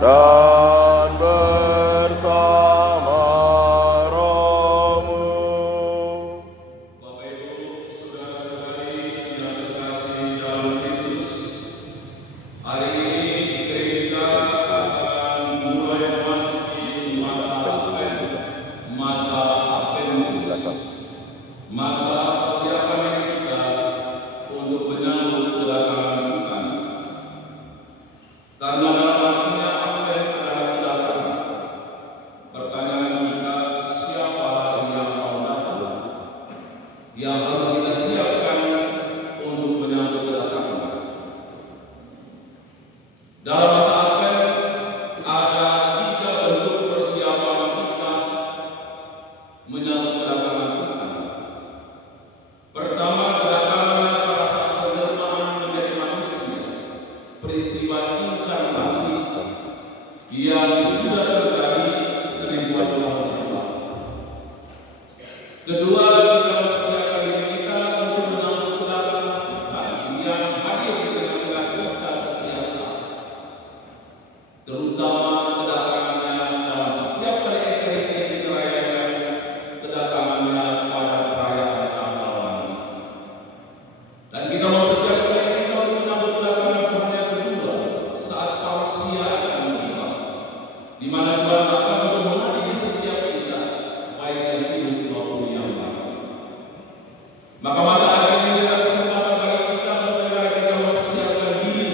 dan bersama rohmu. Bapak Ibu, saudara-saudari yang terkasih dalam Kristus, hari ini gereja akan mulai memasuki masa Advent, masa persiapan diri kita untuk menyambut kedatangan Tuhan. Karena dalam artinya Advent adalah kedatangan. Pertanyaan kita, siapa yang mau datang? Yang harus kita siapkan untuk menyambut kedatangan. Dalam masa Advent ada 3 bentuk persiapan kita menyambut kedatangan Tuhan. Pertama, kedatangannya pada saat penerimaan menjadi manusia, peristiwa inkarnasi yang sudah terjadi ribuan tahun yang lalu. Kedua, kita mempersiapkan diri kita untuk menyambut kedatangan Tuhan yang hadir di tengah-tengah kita setiap saat, terutama kedatangannya dalam setiap kali Ekaristi yang kita rayakan, kedatangannya pada perayaan Natal nanti. Dan kita mempersiapkan diri kita untuk menyambut kedatangan Tuhan yang kedua saat Parousia akan tiba, di mana Tuhan akan untuk mengadili setiap kita, baik yang hidup maupun yang mati. Maka masa Advent ini adalah kesempatan bagi kita bagaimana kita mempersiapkan diri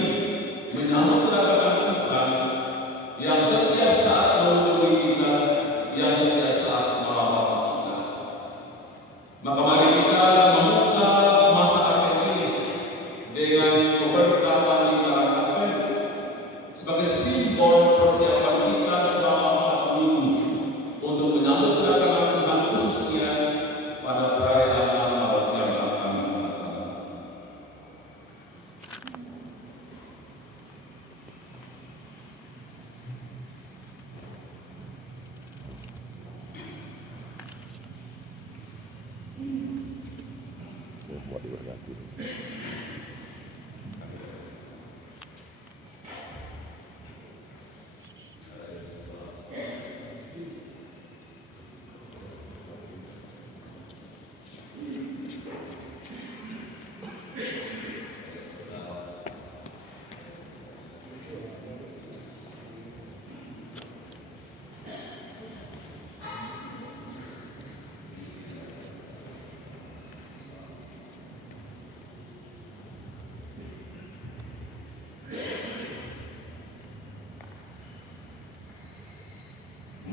menyambut kedatangan Tuhan yang setiap saat menghubungi kita, yang setiap saat merawat kita. Maka mari kita membuka masa Advent ini dengan memberkatan lingkaran Advent sebagai simbol persiapan kita selama 4 minggu untuk menyambut kedatangan Tuhan, khususnya pada perayaan Natal yang akan datang. Mau diberkati.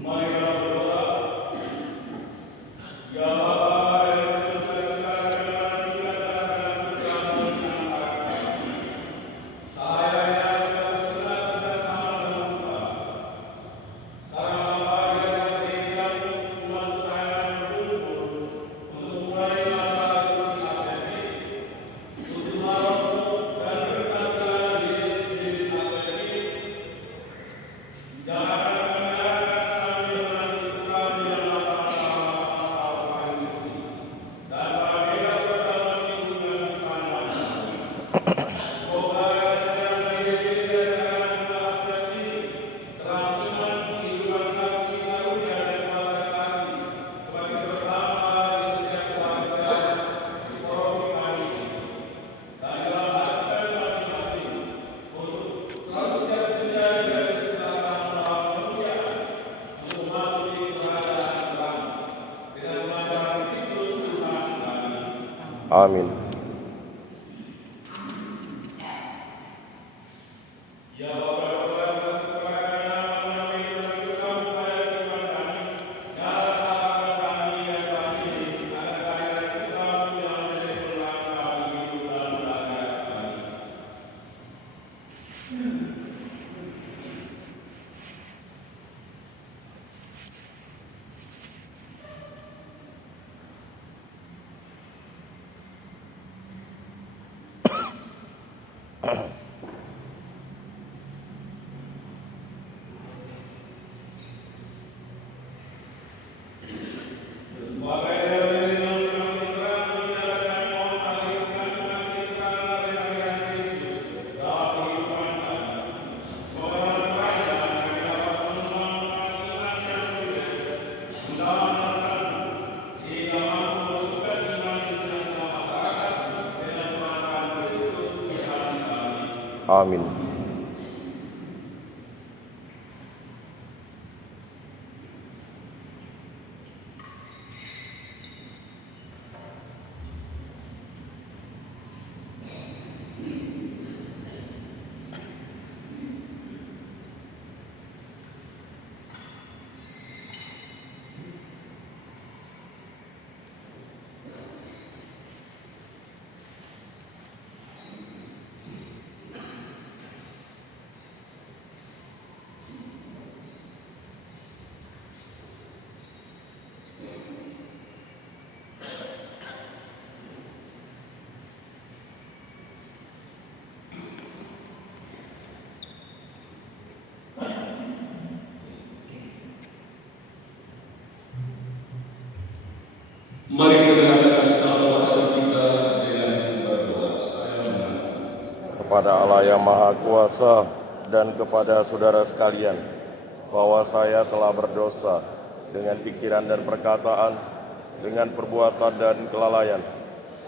Mari kita berdoa. Ya Bapa yang berkuasa segala sayangnya sudah sama Tuhan. Sekarang Bapa yang memberikan umat saya berkumpul untuk mulai masa Advent ini, untuk merawat dan berkata diri Advent ini, jangan Amin. Amin. Mari kita berikan kasih salam kepada kita dengan berdoa. Kepada Allah yang Maha Kuasa dan kepada saudara sekalian, bahwa saya telah berdosa dengan pikiran dan perkataan, dengan perbuatan dan kelalaian.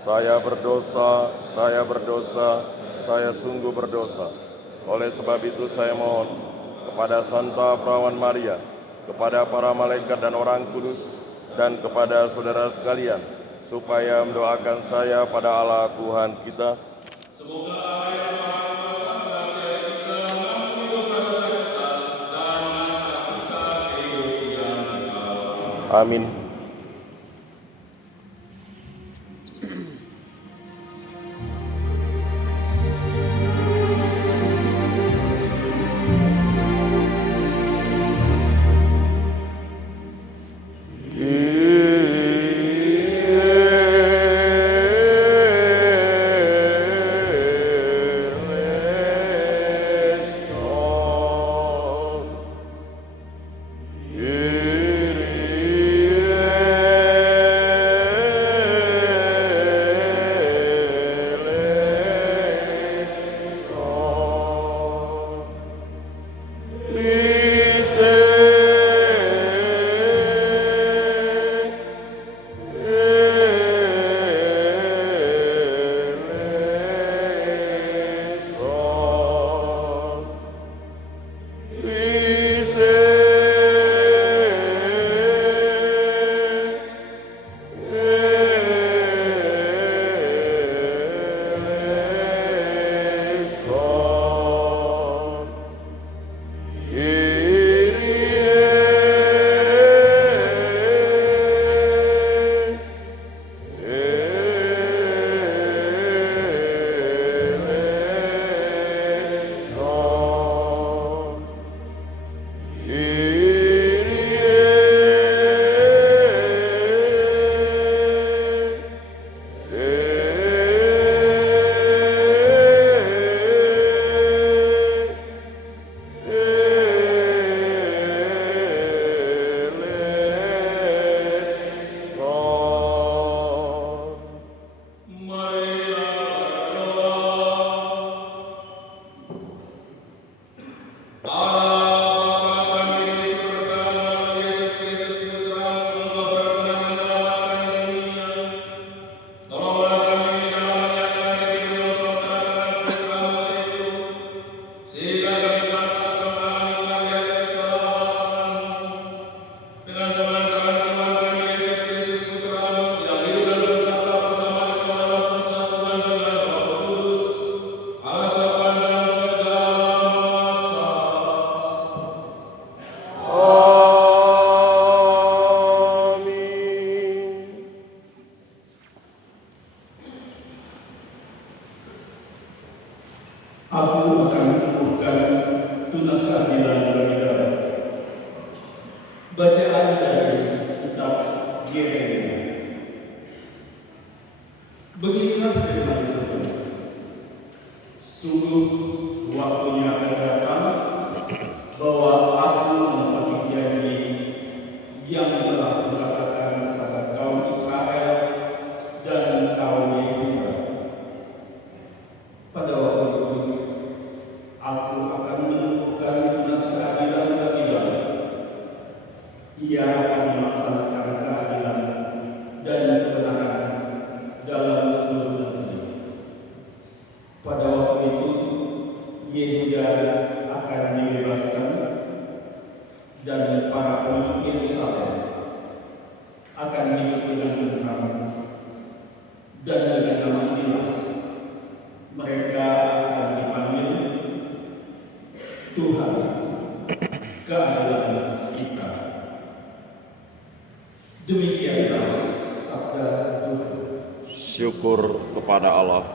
Saya berdosa, saya sungguh berdosa. Oleh sebab itu saya mohon kepada Santa Perawan Maria, kepada para malaikat dan orang kudus, dan kepada saudara sekalian, supaya mendoakan saya pada Allah Tuhan kita. Semoga Allah yang Maha Kuasa mengasihi kita, mengampuni dosa-dosa kita, dan mengangkat kita ke hidup yang kekal. Amin. Aku akan mengumpulkan tunas keadilan bagi kamu. Bacaan dari kitab Yeremia. Beginilah firman Tuhan. Sungguh waktunya akan datang bahwa aku menepati janji yang telah kukatakan kepada kaum Israel dan kaum Yehuda. Pada waktu itu, aku akan menentukan tunas keadilan bagi kamu. Ia akan melaksanakan keadilan dan kebenaran dalam seluruh negeri. Pada waktu itu, bersyukur kepada Allah.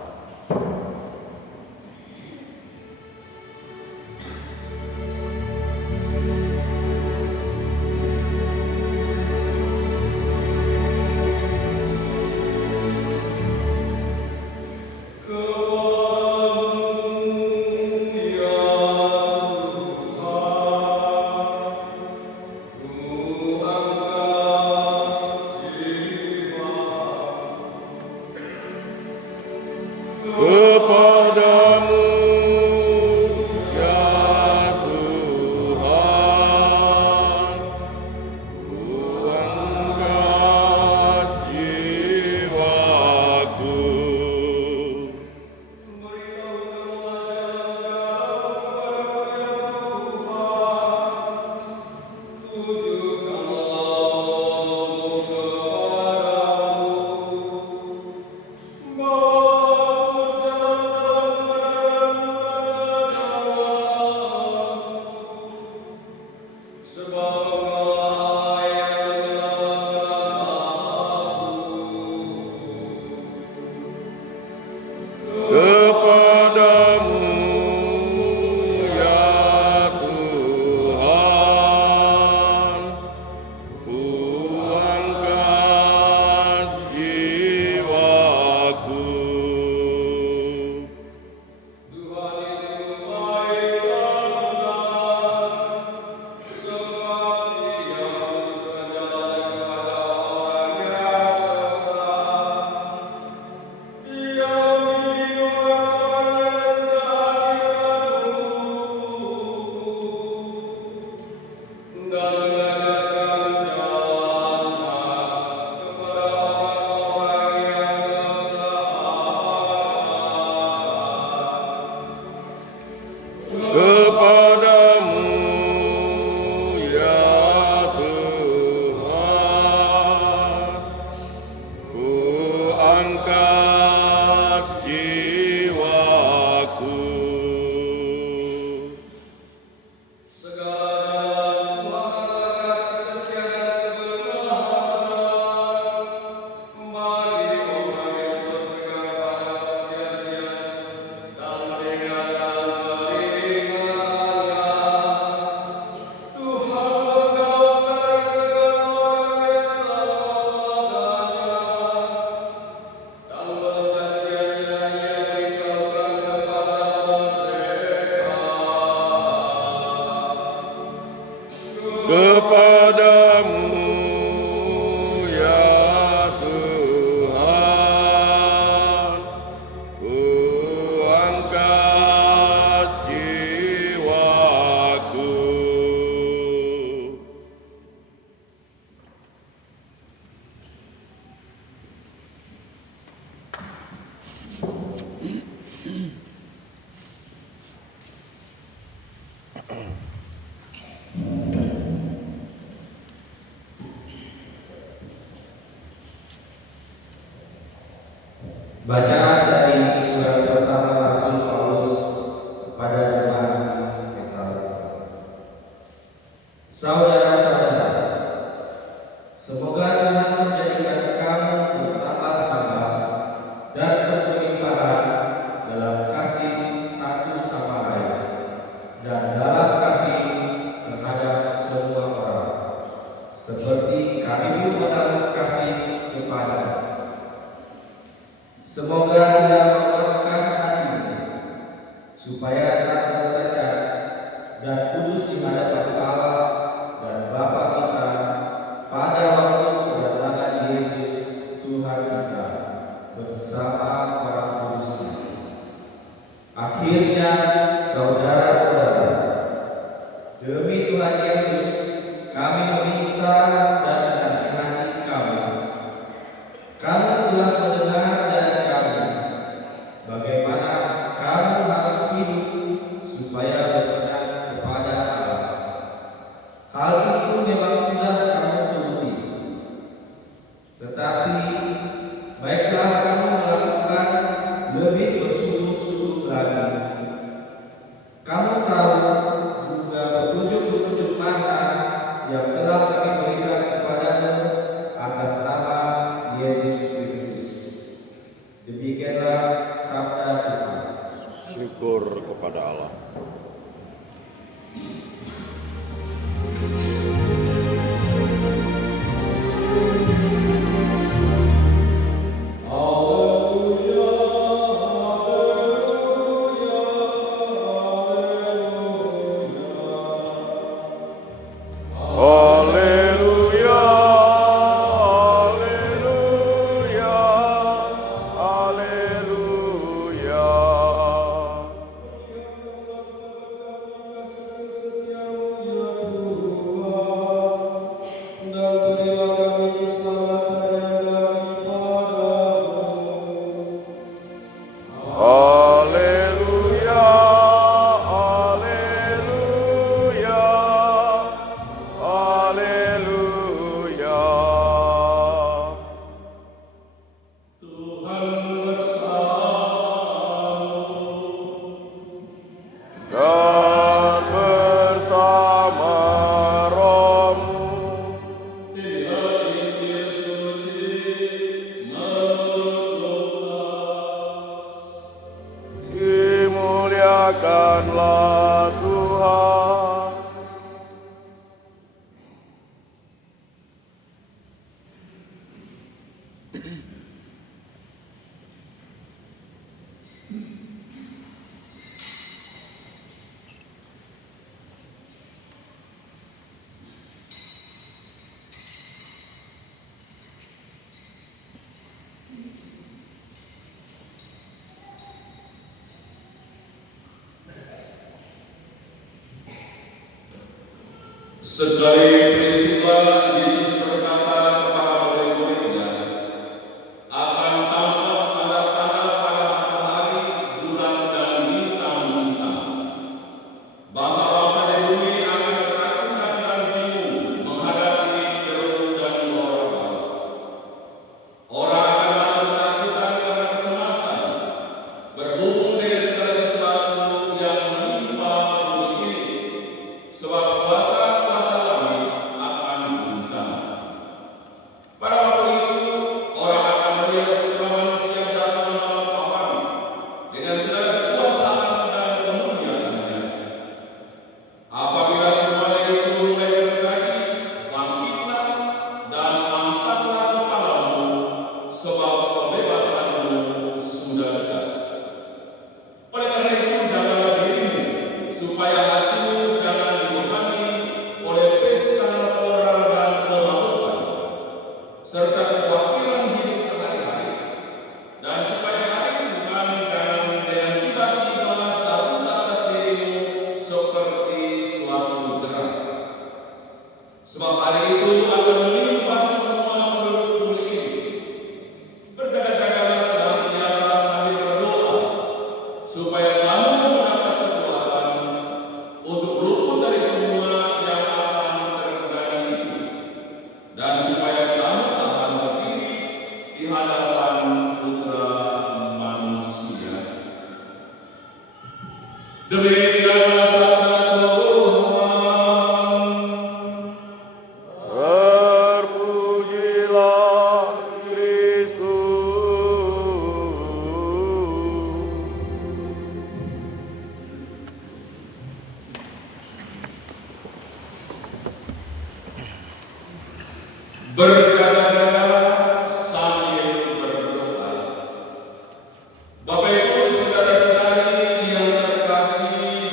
Kepadamu ya Tuhan, ku angkat jiwaku. Kepadamu ya Tuhan, ku angkat jiwaku. Kepadamu ya Tuhan, ku angkat jiwaku. Kepadamu ya Tuhan, ku angkat jiwaku. Bacaan dari surat pertama Rasul Paulus kepada jemaat di Tesalonika. Saudara-saudara, semoga Tuhan menjadikan kamu bertambah tambah dan berlimpahan dalam kasih satu sama lain dan dalam kasih terhadap semua orang, seperti kami pun menaruh kasih kepada. Semoga Ia menguatkan hatimu, supaya tak tercacat dan kudus di hadapan Allah dan Bapa kita pada waktu kedatangan Yesus Tuhan kita bersama para kudusnya. Akhirnya, saudara-saudara, demi Tuhan Yesus, kami meminta dan menasihati kamu. Kamu telah mendengar dari kami bagaimana kamu harus hidup supaya berkenan kepada Allah. Hal itu memang sudah kamu turuti. Tetapi baiklah kamu melakukan lebih bersungguh-sungguh lagi, syukur kepada Allah. Haleluya, haleluya, haleluya. Haleluya, haleluya, haleluya. Dan bersama rohmu. Dimuliakanlah Tuhan. Sekali peristiwa Yesus berkata kepada murid-muridnya, akan tampak tanda-tanda pada matahari, bulan, dan bintang-bintang. Bangsa-bangsa di bumi akan ketakutan dan bingung menghadapi Gerun dan Orang. Orang akan mati ketakutan karena kecemasan, berhubung dengan segala sesuatu yang menimpa bumi ini, sebab kuasa langit akan guncang. Pada waktu itu, orang akan melihat Putra Manusia datang dalam awan dengan segala kekuasaan dan kemuliaannya. Apabila semuanya itu mulai terjadi, bangkitlah dan angkatlah kepalamu, sebab pembebasanmu sudah dekat. Oleh karena itu, jagalah dirimu, supaya hatimu jangan dibebani oleh pesta orang dan pemabukkan, serta kekhawatiran hidup sehari-hari, dan supaya hari Tuhan jangan dengan tiba-tiba jatuh ke atas dirimu seperti suatu jerat. Sebab hari itu akan menimpa semua penduduk bumi ini. Berjaga-jagalah senantiasa sambil berdoa, supaya kamu mendapat kekuatan untuk luput dari semua yang akan terjadi itu, dan supaya kamu tahan berdiri di hadapan Putra Manusia. Demikianlah sabda Tuhan. Terpujilah Kristus. Berjaga-jagalah sambil berdoa. Bapak Ibu, saudara-saudari yang terkasih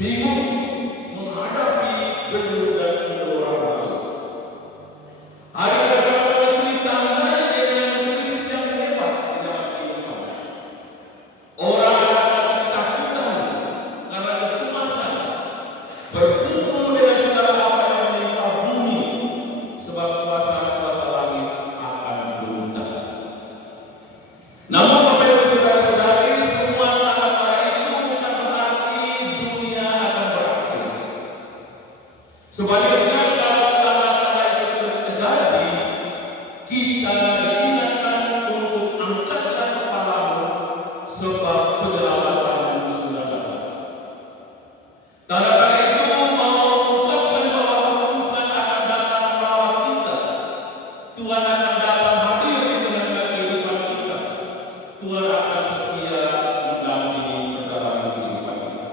bingung menghadapi denyut dan orang lain. Hari bagaimana itu ditandai dengan krisis yang hebat di dalam kehidupan. Orang akan ketakutan karena kecemasan, berkumpul dengan segala apa yang menimpa bumi, sebab kuasa-kuasa langit akan beruncang. Namun Bapak Ibu saudara-saudari, semua tanda-tanda itu bukan berarti dunia akan berakhir. Sebaliknya, kalau tanda-tanda itu terjadi, kita diingatkan untuk angkatlah kepalamu, sebab penyelamatan sudah datang. Tanda-tanda itu mengungkapkan bahwa Tuhan akan datang melawat kita. Tuhan akan datang hadir di tengah-tengah kehidupan kita. Tuhan akan setia mendampingi perjalanan kehidupan kita.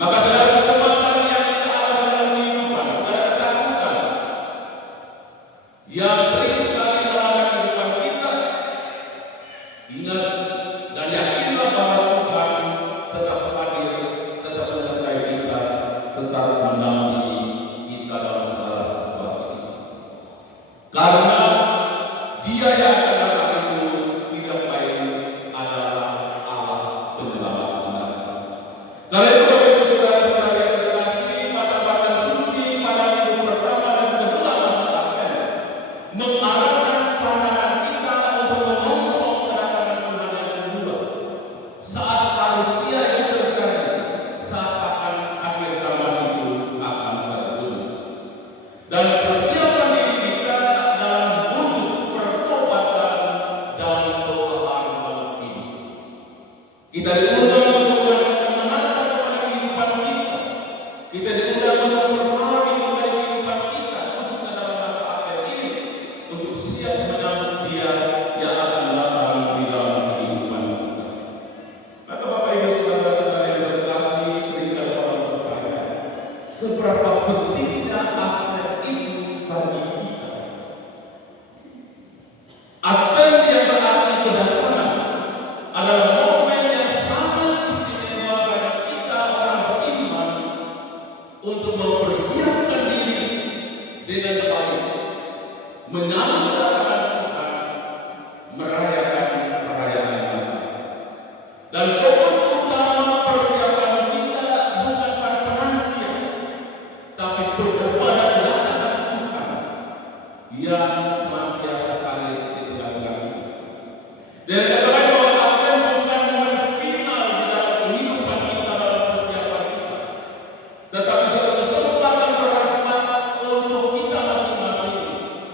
Maka segala kesempatan yang kita alami dalam kehidupan, segala ketakutan yang sering kali melanda kehidupan kita, ingat dan yakinlah bahwa Tuhan tetap hadir, tetap menyertai kita, tetap mendampingi kita dalam segala situasi. Karena Dia yang akan datang itu tidak lain adalah Allah penyelamat kita. Karena itu Bapak Ibu saudara-saudara yang terkasih, bacaan suci pada minggu pertama dan kedua masa Advent mengarahkan pandangan kita untuk menyongsong kedatangan Tuhan yang kedua. Saat parusia itu terjadi, saat akan akhir zaman itu akan terjadi. Dan persiapan diri kita dalam wujud pertobatan dan pembaharuan hidup. Kita diundang untuk mengenalkan kepada kehidupan kita. Kita diundang untuk memperbaharui kembali kehidupan kita, khususnya dalam masa Advent ini, untuk siap menyambut Dia yang akan datang di dalam kehidupan kita. Maka Bapak Ibu saudara-saudara yang terkasih, seringkali orang bertanya, seberapa pentingnya Advent itu bagi kita? Advent yang berarti kedatangan adalah momen yang sangat istimewa bagi kita orang beriman untuk mempersiapkan diri dengan baik, menyambut kedatangan Tuhan, merayakan perayaan Natal. Dan fokus utama persiapan kita bukan pada penantian, tapi pada kedatangan Tuhan yang senantiasa hadir di tengah-tengah kita. Dan katakan bahwa Advent bukan momen final di dalam kehidupan kita, dalam persiapan kita, tetapi satu kesempatan berrahmat untuk kita masing-masing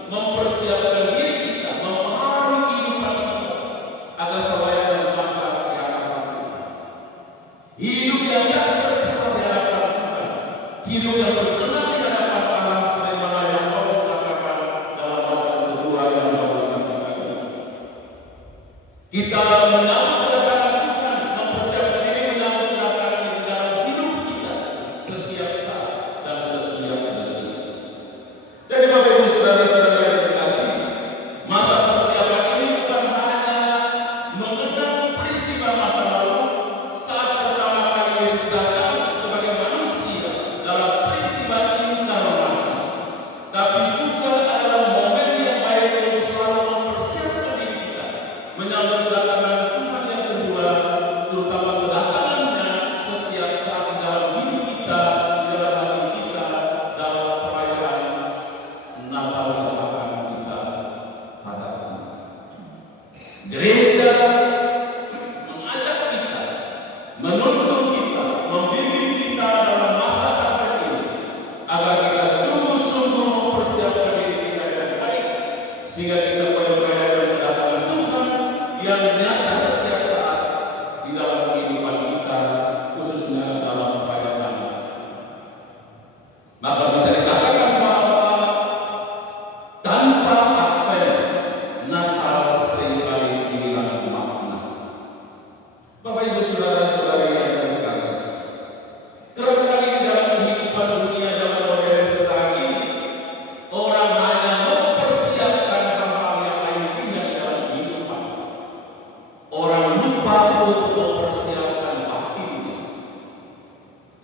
mempersiapkan diri kita, mempengaruhi kehidupan kita agar terlayak dan pantas di hadapan Tuhan. Hidup yang tak bercerai di hadapan Tuhan, hidup yang berkenan di hadapan Allah, sebagaimana yang Paulus katakan dalam bacaan kedua yang Paulus katakan. Kita menyambut kedatangan Tuhan, mempersiapkan diri menyambut kedatangan di dalam hidup kita setiap saat dan setiap detik. Jadi Bapak Ibu saudara-saudara yang terkasih, masa persiapan ini bukan hanya mengenang peristiwa masa lalu saat pertama kali Yesus datang sebagai manusia dalam peristiwa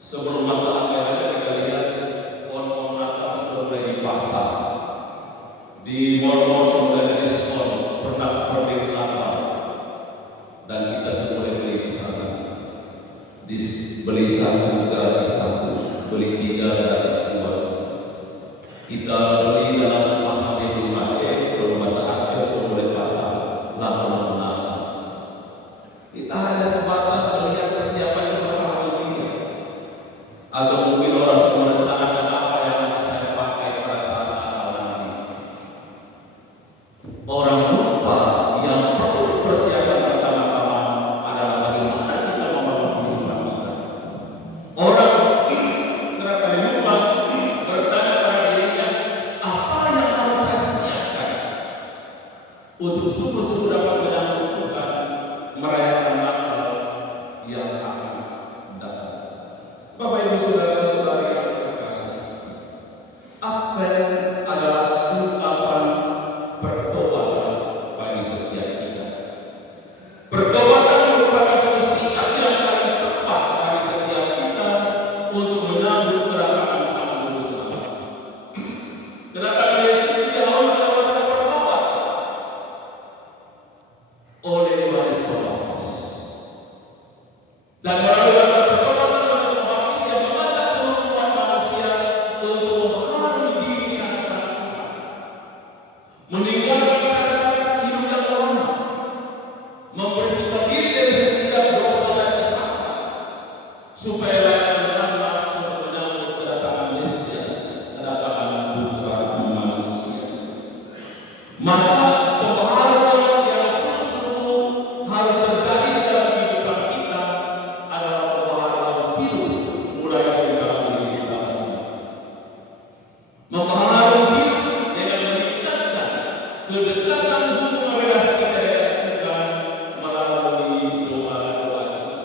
Sebelum masa akhirnya kita lihat pohon-pohon Natal sudah mulai dipasang di mall-mall, sudah jadi diskon pernak-pernik Natal, dan kita sudah mulai beli di sana. Beli satu gratis satu, beli tiga gratis dua. Kita beli dan langsung pasang di rumah. Belum masa akhir sudah mulai pasang lampu-lampu Natal. Kita hanya sebatas melihat persiapan beberapa hari ini, atau mungkin orang sudah merencanakan apa yang akan saya pakai pada saat Natal nanti. Orang lupa yang perlu dipersiapkan pertama-tama adalah bagaimana kita membangun kehidupan kita. Orang kerap kali lupa bertanya pada dirinya, apa yang harus saya siapkan untuk sungguh-sungguh dapat menyambut Tuhan merayakan Natal yang akan datang. Bapak Ibu saudara-saudari yang terkasih, Advent adalah ungkapan pertobatan bagi setiap kita. Pertobatan merupakan satu sikap yang paling tepat bagi setiap kita untuk menyambut kedatangan Sang Juru Selamat. Kedatangan Yesus dihawali oleh warta pertobatan oleh Yohanes Pembaptis. Dan melalui warta pertobatan Yohanes Pembaptis yang mengajak seluruh umat manusia untuk membaharui diri di hadapan Tuhan, meninggalkan cara-cara hidup yang lama, membersihkan diri dari setiap dosa dan kesalahan, supaya layak dan untuk menyambut kedatangan Mesias, kedatangan Putra Manusia. Maka pembaharuan yang sungguh-sungguh harus terjadi di dalam kehidupan kita adalah pembaharuan hidup mulai dari dalam diri kita masing-masing. Membaharui hidup dengan meningkatkan kedekatan hubungan relasi kita dengan Tuhan melalui doa-doa kita.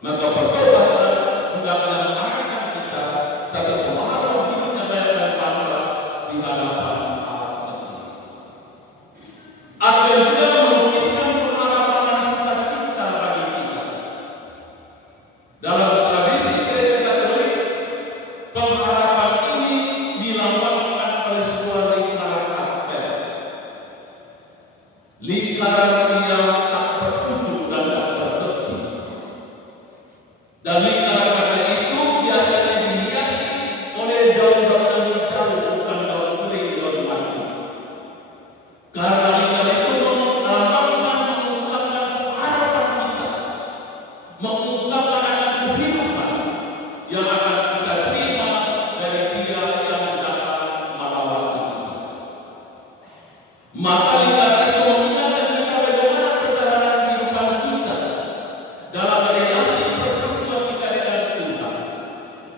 Maka pertobatan hendaknya mengarahkan kita satu pembaharuan hidup yang baik dan pantas di hadapan Allah sendiri. Advent juga melukiskan pengharapan dan sukacita bagi kita. Dalam tradisi gereja Katolik, pengharapan ini dilambangkan oleh sebuah lingkaran Advent. Lingkaran yang tak berujung dan tak bertepi. Dan lingkaran Advent itu biasanya dihiasi oleh daun-daun yang hijau, bukan daun kering, daun mati. Karena lingkaran itu melambangkan, mengungkapkan harapan kita, mengungkapkan akan kehidupan yang akan kita terima dari Dia yang datang melawat kita. Maka lingkaran itu mengingatkan kita bagaimana perjalanan kehidupan kita dalam relasi persekutuan kita dengan Tuhan.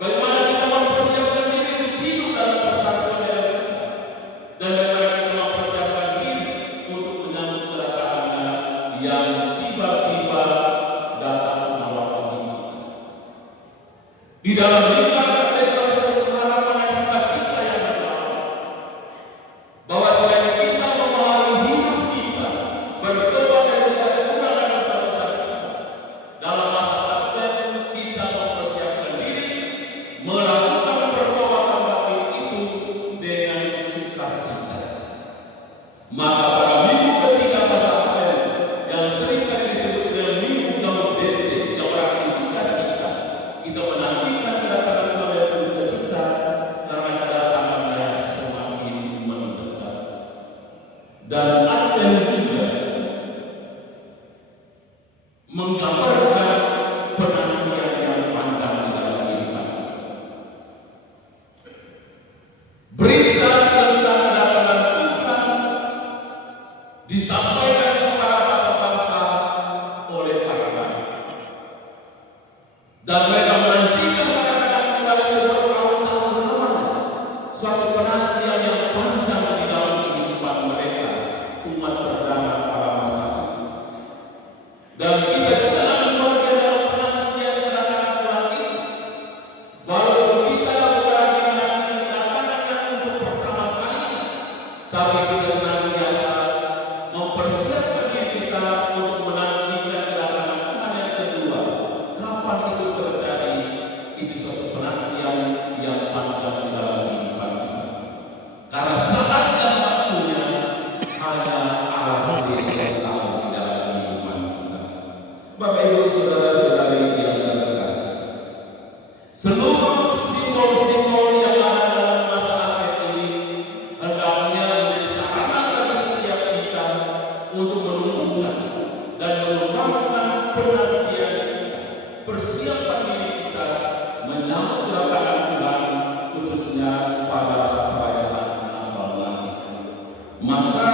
Bagaimana kita mempersiapkan diri untuk hidup dalam persatuan dengan Tuhan, dan bagaimana kita mempersiapkan diri untuk menyambut kedatangannya yang tiba-tiba datang melawat kita. Di dalam lingkaran Advent terdapat satu harapan dan sukacita yang mendalam, bahwa selain kita membaharui hidup kita, bertobat dari segala kekurangan dan dosa-dosa kita, dalam masa Advent kita mempersiapkan diri melakukan pertobatan batin itu dengan sukacita. Maka pada minggu ketiga masa Advent, yang sering kali disebut dengan minggu Gaudete, yang berarti sukacita, kita menantikan kedatangan Tuhan Seluruh simbol-simbol yang ada dalam masa akhir ini hendaknya menjadi sarana bagi setiap kita untuk menumbuhkan dan mengembangkan penantian kita, persiapan diri kita menyambut kedatangan Tuhan, khususnya pada perayaan Natal nanti. Maka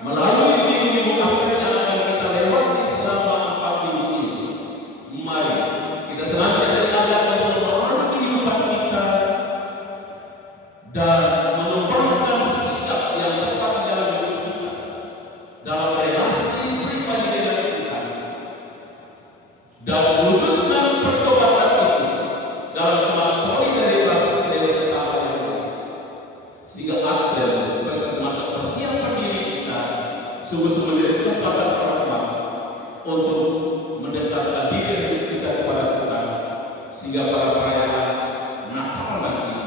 melalui minggu-minggu akhir yang akan kita lewati selama 4 minggu ini, mari kita senantiasa diajak untuk memahami kehidupan kita dan mengembangkan sikap yang tepat di dalam hidup kita dalam relasi pribadi dengan Tuhan, dan wujudkan pertobatan itu dalam sebuah solidaritas dengan sesama yang lain, sehingga Advent sebagai masa persiapan diri kita sungguh-sungguh menjadi kesempatan rahmat untuk mendekatkan diri kita kepada Tuhan, sehingga pada perayaan Natal nanti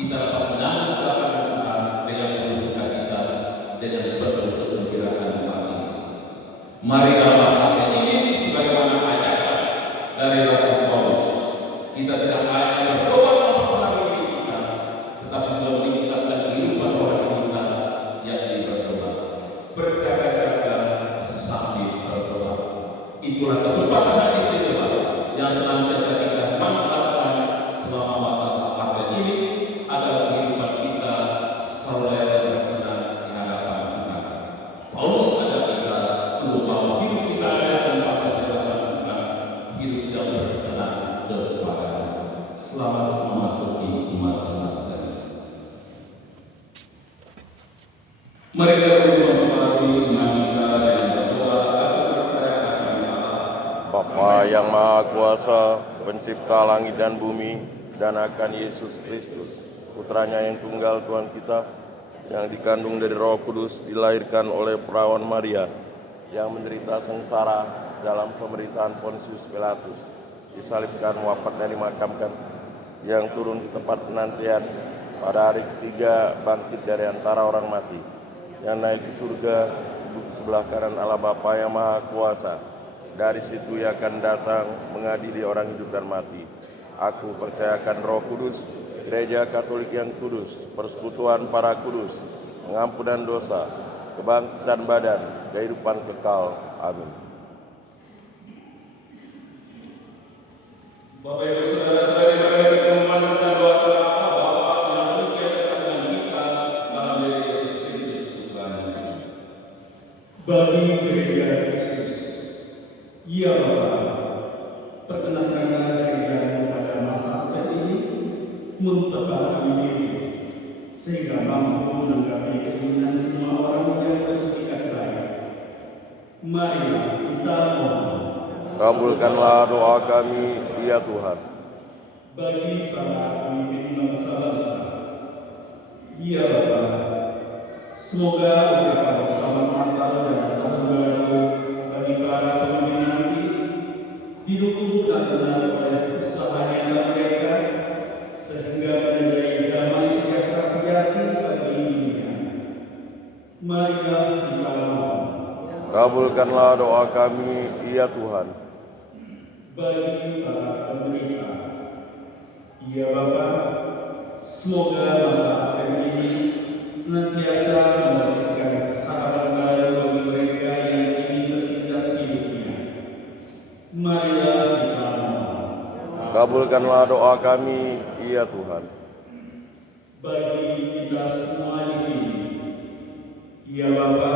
kita dapat menyambut kedatangan Tuhan dengan penuh sukacita, dengan penuh kegembiraan hati. Mari dalam masa akhir ini, sebagaimana ajakan dari Rasul Paulus, kita tidak hanya bertobat memperbaharui diri kita, tetapi juga meningkatkan kehidupan rohani kita, yakni berdoa. Berjaga-jaga sambil berdoa. Itulah kesempatan yang istimewa yang senantiasa kita manfaatkan selama masa akhir ini agar kehidupan kita selalu berkenan di hadapan Tuhan. Paulus mengajak kita untuk bahwa hidup kita ada tempat di hadapan Tuhan, hidup yang berkenan kepada-Nya. Selamat memasuki masa Natal. Mari kita memahami dinamika dan berdoa agar percaya akan Allah. Bapa yang Maha Kuasa, pencipta langit dan bumi, dan akan Yesus Kristus, putranya yang tunggal Tuhan kita, yang dikandung dari Roh Kudus, dilahirkan oleh perawan Maria, yang menderita sengsara dalam pemerintahan Pontius Pilatus, disalibkan, wafat dan dimakamkan, yang turun ke tempat penantian, pada hari ketiga bangkit dari antara orang mati, yang naik ke surga, duduk di sebelah kanan Allah Bapa yang Maha Kuasa. Dari situ Ia akan datang mengadili orang hidup dan mati. Aku percayakan Roh Kudus, Gereja Katolik yang kudus, persekutuan para kudus, pengampunan dosa, kebangkitan badan, kehidupan kekal. Amin. Bapak Ibu Saudara-saudari, mari kita memandangkan doa kepada Allah Bapa yang demikian dekat dengan kita dalam diri Yesus Kristus Tuhan. Bagi gereja Kristus, ya Bapa, perkenankanlah gereja pada masa akhir ini memperbaharui diri, sehingga mampu menanggapi keinginan semua orang yang berikat baik. Marilah kita mohon. Kabulkanlah doa kami, ya Tuhan. Bagi para pemimpin bangsa-bangsa, ya Bapa, semoga ucapan selamat Natal dan Tahun Baru bagi para pemimpin nanti didukung benar-benar oleh usaha nyata mereka, sehingga menjadi damai sejahtera sejati bagi dunia. Marilah kita mohon. Kabulkanlah doa kami, ya Tuhan. Bagi para pemerintah, ya Bapa, semoga masa akhir ini senantiasa memberikan harapan baru bagi mereka yang kini tertindas hidupnya. Marilah kita mohon. Kabulkanlah doa kami, ya Tuhan. Bagi kita semua di sini, ya Bapa,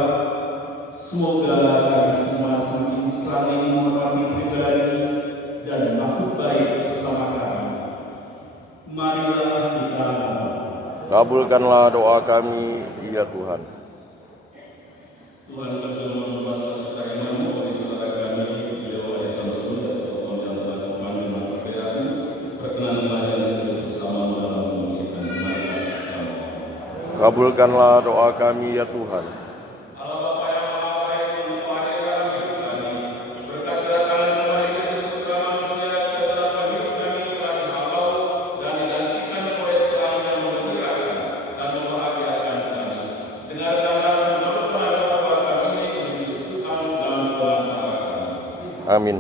semoga kami semua semakin saling menghormati pribadi dan maksud baik sesama kami. Marilah kita mohon. Kabulkanlah doa kami, ya Tuhan. Tuhan berjemaah membahas secara imanmu bagi saudara kami Dewa Desa Samsung dan tokoh yang telah dipanggil memperkirakan perkenanlah dan hidup bersama dalam memuliakan Maria. Kabulkanlah doa kami, ya Tuhan. Allah Bapa yang Maha Baik, Engkau hadir dalam hidup kami. Berkat kedatangan Tuhan Yesus Putra Manusia, kegelapan hidup kami telah dihalau dan digantikan oleh terang yang menggembirakan dan membahagiakan kami. Dengarkanlah dan berkenan Bapa kami ini, Yesus Tuhan dan Tuhan Allah kami. Amin.